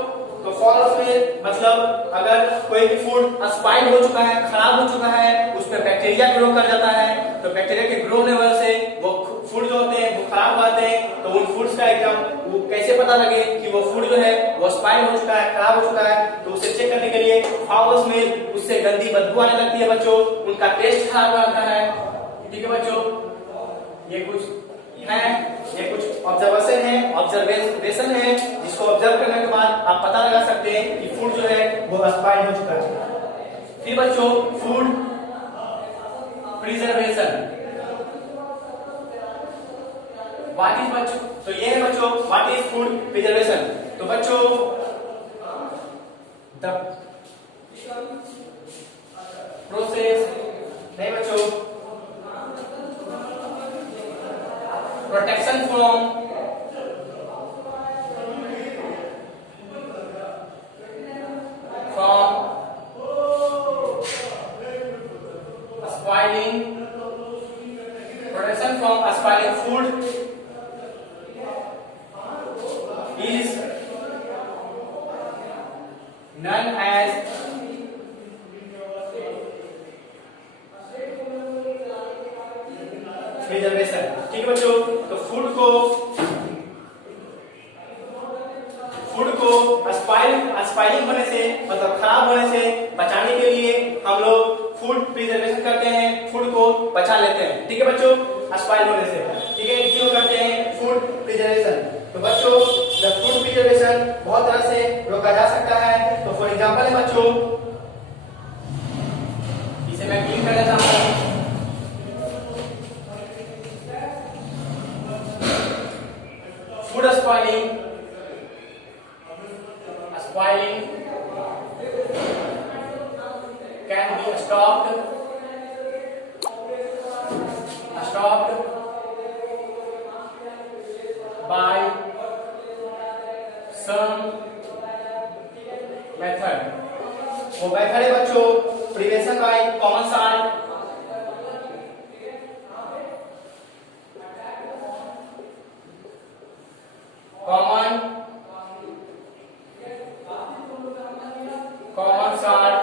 तो fall smell मतलब अगर कोई भी food स्पाइल हो चुका है, खराब हो चुका है, उस पर बैक्टीरिया ग्रो कर जाता है, तो बैक्टीरिया के ग्रो होने वजह से वो फूड जो होते हैं वो खराब हो जाते हैं। तो उन फूड्स का एकदम वो कैसे पता लगे कि वो फूड जो है वो स्पाइल हो चुका है, खराब हो चुका है, तो उसे चेक करने के लिए फाउल स्मेल, उससे गंदी बदबू आने लगती है बच्चों, उनका टेस्ट खराब हो जाता है। ठीक है बच्चों, ये कुछ है, ये कुछ ऑब्जर्वेशन है जिसको ऑब्जर्व करने के बाद आप पता लगा सकते हैं कि फूड जो है वो स्पाइल हो चुका है। फिर बच्चों फूड प्रिजर्वेशन। व्हाट इज बच्चों, तो ये है बच्चों व्हाट इज फूड प्रिजर्वेशन। तो बच्चों द प्रोसेस, नहीं बच्चों, protection from spoiling, protection from spoiling food is known as preservation. ठीक है बच्चों, तो फूड को स्पाइलिंग होने से मतलब खराब होने से बचाने के लिए हम लोग फूड प्रिजर्वेशन करते हैं, फूड को बचा लेते हैं। ठीक है बच्चों, स्पाइल होने से। ठीक है, क्यों करते हैं फूड प्रिजर्वेशन। तो बच्चों जब फूड प्रिजर्वेशन बहुत तरह से रोका जा सकता है। तो फॉर एग्जांपल है बच्चों, इसे मैं क्लीन कर लेता हूं। Food spoiling spoiling can be stopped by some method। वो मेथड है बच्चों prevention by common salt, common salt,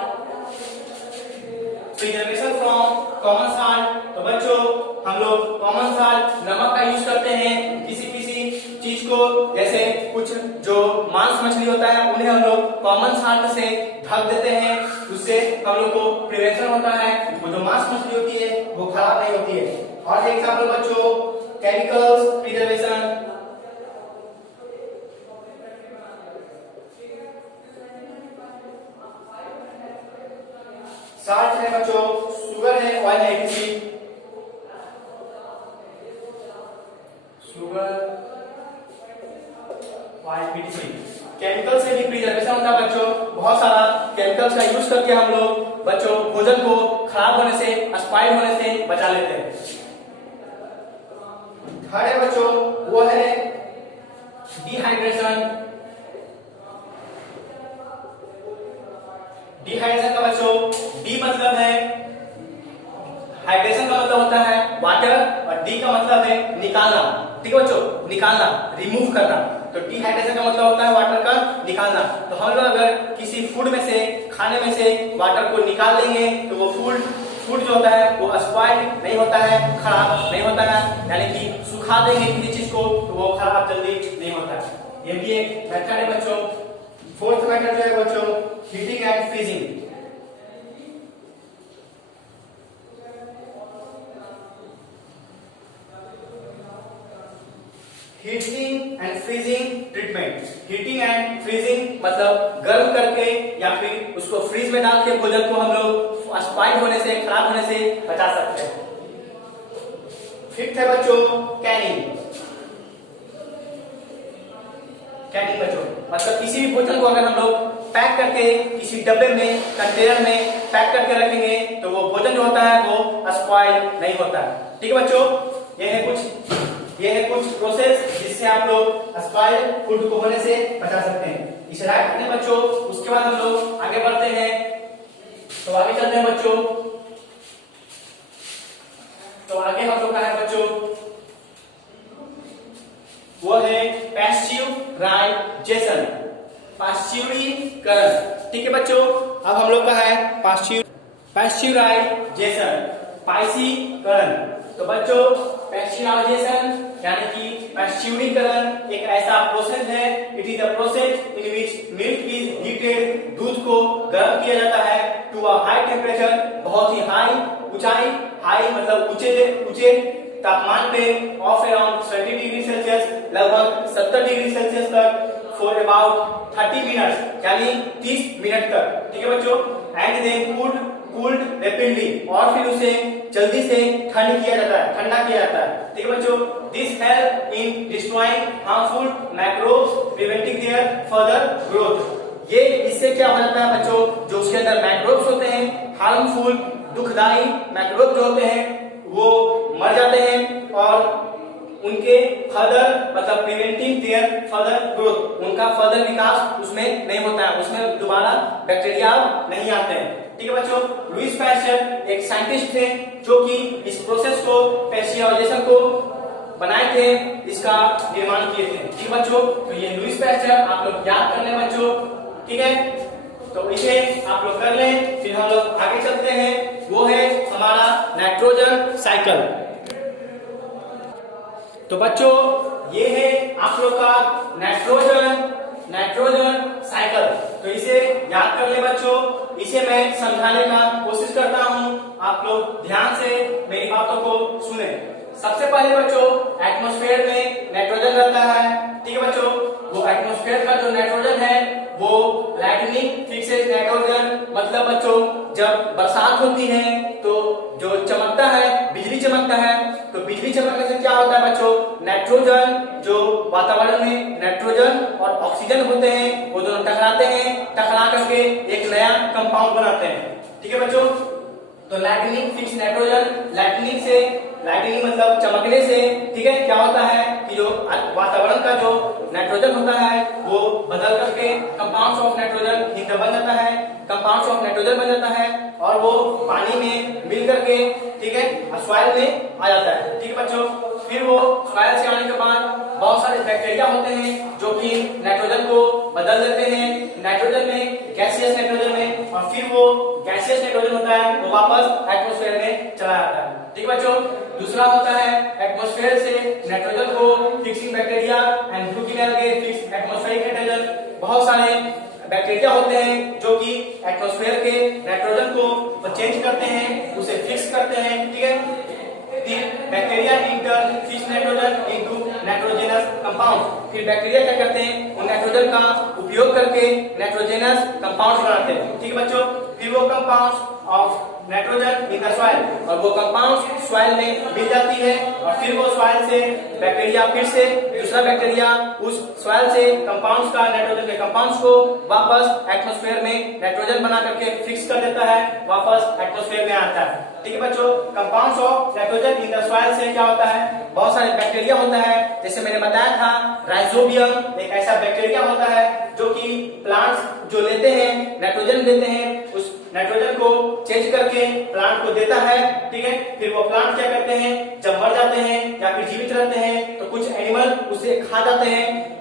preservation from common salt. तो बच्चों हम लोग कॉमन सॉल्ट नमक का यूज करते हैं किसी चीज को, जैसे कुछ जो मांस मछली होता है उन्हें हम लोग कॉमन सॉल्ट से ढक देते हैं, उससे हम लोग को प्रिवेंशन होता है, वो जो मांस मछली होती है वो खराब नहीं होती है। और एग्जाम्पल बच्चों केमिकल्स प्रिजर्वेशन, साल्ट है बच्चों, शुगर है, ऑयल है, etc। Sugar, oil, etc। Chemical से भी प्रिजर्वेशन होता है बच्चों, बहुत सारा केमिकल्स का यूज करके हम लोग बच्चों भोजन को खराब होने से, स्पॉइल होने से बचा लेते हैं। थर्ड है बच्चों वो है डिहाइड्रेशन। डिहाइड्रेशन का बच्चों डी मतलब है हाइड्रेशन का मतलब होता है वाटर, और डी का मतलब है निकालना। ठीक है बच्चों, निकालना, रिमूव करना। तो डिहाइड्रेशन का मतलब होता है वाटर का निकालना। तो हम लोग अगर किसी फूड में से, खाने में से वाटर को निकाल लेंगे तो वो फूड जो होता है वो स्पॉइल नहीं होता है, खराब नहीं होता है, यानी कि सुखा देंगे किसी चीज को तो वो खराब जल्दी नहीं होता है। ये भी एक मेथड है बच्चों। फोर्थ मेथड जो है बच्चों heating and freezing. Heating and freezing treatment. Heating and freezing मतलब गर्म करके या फिर उसको फ्रीज में डाल के भोजन को हम लोग स्पॉइल होने से, खराब होने से बचा सकते हैं। फिफ्थ है बच्चों कैनिंग। कैनिंग बच्चों मतलब किसी भी भोजन को अगर हम लोग पैक करके किसी डब्बे में, कंटेनर में पैक करके रखेंगे तो वो भोजन जो होता है वो स्पॉइल नहीं होता है। ठीक है बच्चों, ये है कुछ प्रोसेस जिससे आप लोग स्पॉइल फूड को होने से बचा सकते हैं। इसे राइट करते हैं बच्चों, उसके बाद हम लोग आगे बढ़ते हैं। तो आगे चलते हैं बच्चों। तो आगे हम लोग का है बच्चों वो है पैस्चुराइजेशन, पाश्चुरीकरण। ठीक है बच्चों, अब हम लोग का है पैस्चुराइजेशन, पाइसीकरण। तो बच्चों पैस्चुराइजेशन यानी कि पैस्चुरीकरण एक ऐसा प्रोसेस है, it is the process in which milk is heated, दूध को गर्म किया जाता है टू अ हाई टेम्परेचर, बहुत ही ऊंचाई, हाई मतलब ऊंचे तापमान पे, ऑफ अराउंड 70 डिग्री सेल्सियस, लगभग 70 डिग्री सेल्सियस तक, फॉर अबाउट 30 मिनट्स यानी 30 मिनट तक। ठीक है बच्चों, एंड देन कूल्ड रैपिडली, और फिर उसे जल्दी से ठंडा किया जाता है। ठीक है बच्चों, this help in destroying harmful microbes, preventing their further growth. ये इससे क्या हो जाता है बच्चों, जो उसके अंदर माइक्रोब्स होते हैं, हार्मफुल दुखदाई माइक्रोब जो होते हैं वो मर जाते हैं, और उनके फर्दर मतलब प्रिवेंटिंग देयर फर्दर ग्रोथ, उनका फर्दर विकास उसमें नहीं होता है, उसमें दोबारा बैक्टीरिया नहीं आते हैं। ठीक है बच्चों, लुईस पैस्चर एक साइंटिस्ट थे जो कि इस प्रोसेस को, पैस्चराइजेशन को बनाए थे, इसका निर्माण किए थे। ठीक है बच्चों, तो ये लुईस पैस्चर आप लोग याद कर लें बच्चों। ठीक है, तो इसे आप लोग कर लें, फिर हम लोग आगे चलते हैं। वो है हमारा नाइट्रोजन साइकिल। तो बच्चों ये है आप लोग का नाइट्रोजन साइकिल। तो इसे याद कर ले बच्चों, इसे मैं समझाने का कोशिश करता हूं, आप लोग ध्यान से मेरी बातों को सुने। सबसे पहले बच्चों एटमॉस्फेयर में नाइट्रोजन रहता है। ठीक है बच्चों, वो एटमॉस्फेयर का जो नाइट्रोजन है वो लाइटनिंग फिक्सेड नाइट्रोजन, मतलब बच्चों जब बरसात होती है तो जो चमकता है, बिजली चमकता है, तो बिजली चमकने से क्या होता है बच्चों, नाइट्रोजन जो वातावरण में नाइट्रोजन और ऑक्सीजन होते हैं वो दोनों टकराते हैं, टकरा करके एक नया कंपाउंड बनाते हैं। ठीक है बच्चों, तो लाइटनिंग फिक्स नाइट्रोजन, लाइटनिंग मतलब चमकने से, ठीक है, क्या होता है कि जो वातावरण का जो नाइट्रोजन होता है वो बदल करके कंपाउंड्स ऑफ नाइट्रोजन ईंधन बन जाता है, कंपाउंड्स ऑफ नाइट्रोजन बन जाता है और वो पानी में मिल करके, ठीक है, सॉइल में आ जाता है। ठीक है बच्चों, फिर वो सॉइल से आने के बाद बहुत सारे बैक्टीरिया होते हैं जो कि नाइट्रोजन को बदल देते हैं नाइट्रोजन में, गैसियस नाइट्रोजन में, और फिर वो गैसियस नाइट्रोजन होता है वो वापस एटमॉस्फेयर में चला जाता है। ठीक बच्चों, दूसरा होता है एटमॉस्फेयर से नाइट्रोजन को fixing bacteria and blue green algae fix atmospheric nitrogen. बहुत सारे बैक्टीरिया होते हैं जो कि एटमॉस्फेयर के नाइट्रोजन को चेंज करते हैं, उसे फिक्स करते हैं। ठीक है, bacteria inter fix nitrogen into nitrogenous compound. फिर बैक्टीरिया क्या करते हैं, उन नाइट्रोजन का उपयोग करके नाइट्रोजनस कंपाउंड बनाते हैं। ठीक है बच्चों, फिर वो compounds of nitrogen in the soil, और वो कंपाउंड सॉइल में मिल जाती है और फिर वो सॉइल से बैक्टीरिया, फिर से दूसरा बैक्टीरिया उस सॉइल से कंपाउंड्स का, नाइट्रोजन के कंपाउंड्स को वापस एटमॉस्फेयर में नाइट्रोजन बना करके फिक्स कर देता है, वापस एटमॉस्फेयर में आता है। ठीक है बच्चों, compounds of nitrogen in the soil से क्या होता है, बहुत सारे बैक्टीरिया होता है, जैसे मैंने बताया था राइजोबियम एक ऐसा बैक्टीरिया होता है जो कि प्लांट्स जो लेते हैं नाइट्रोजन लेते हैं, उस नाइट्रोजन को चेंज करके प्लांट को देता है। ठीक है, फिर वो प्लांट क्या करते हैं, जब मर जाते हैं या फिर जीवित रहते हैं तो कुछ एनिमल उसे खा जाते हैं,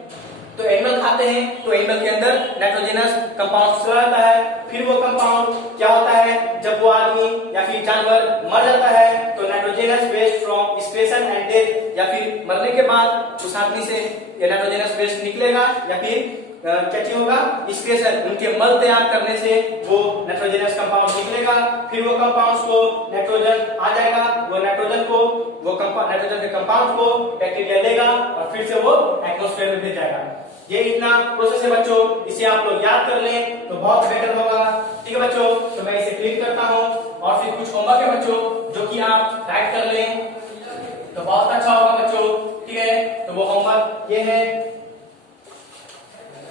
तो एनिमल खाते हैं तो एनिमल के अंदर नाइट्रोजनस कंपाउंड चला जाता है। फिर वो कंपाउंड क्या होता है, जब वो आदमी या फिर जानवर मर जाता है तो nitrogenous waste from excretion and death, या फिर मरने के बाद उस आदमी से ये नाइट्रोजनस वेस्ट निकलेगा या फिर क्या चीज होगा, एक्सक्रीशन, उनके मल तैयार करने से वो नाइट्रोजनस कंपाउंड निकलेगा। फिर वो कंपाउंड्स को नाइट्रोजन आ जाएगा, वो नाइट्रोजन को, वो नाइट्रोजन के कंपाउंड को बैक्टीरिया लेगा और फिर से वो एटमॉस्फेयर में भेज जाएगा। ये इतना प्रोसेस है बच्चों, इसे आप लोग याद कर लें तो बहुत बेटर होगा। ठीक है बच्चों, तो मैं इसे क्लिक करता हूँ और फिर कुछ होमवर्क है बच्चों जो कि आप राइट कर लें तो बहुत अच्छा होगा बच्चों। ठीक है, तो वो होमवर्क ये है,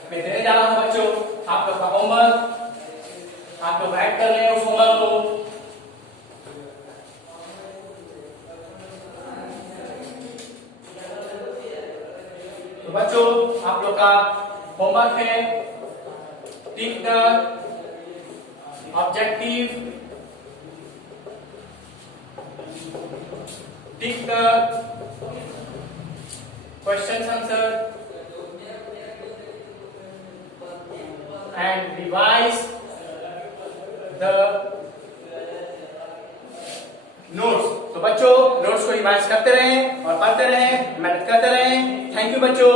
मैं देने जा रहा हूं बच्चों आप लोग का होमवर्क, आप लोग राइट कर लें उस होमवर्क को। तो बच्चों आप लोग का होमवर्क है, tick the objective, tick the question answer and revise the notes। तो बच्चों नोट्स को रिवाइज करते रहें और पढ़ते रहें, मेहनत करते रहें। थैंक यू बच्चों।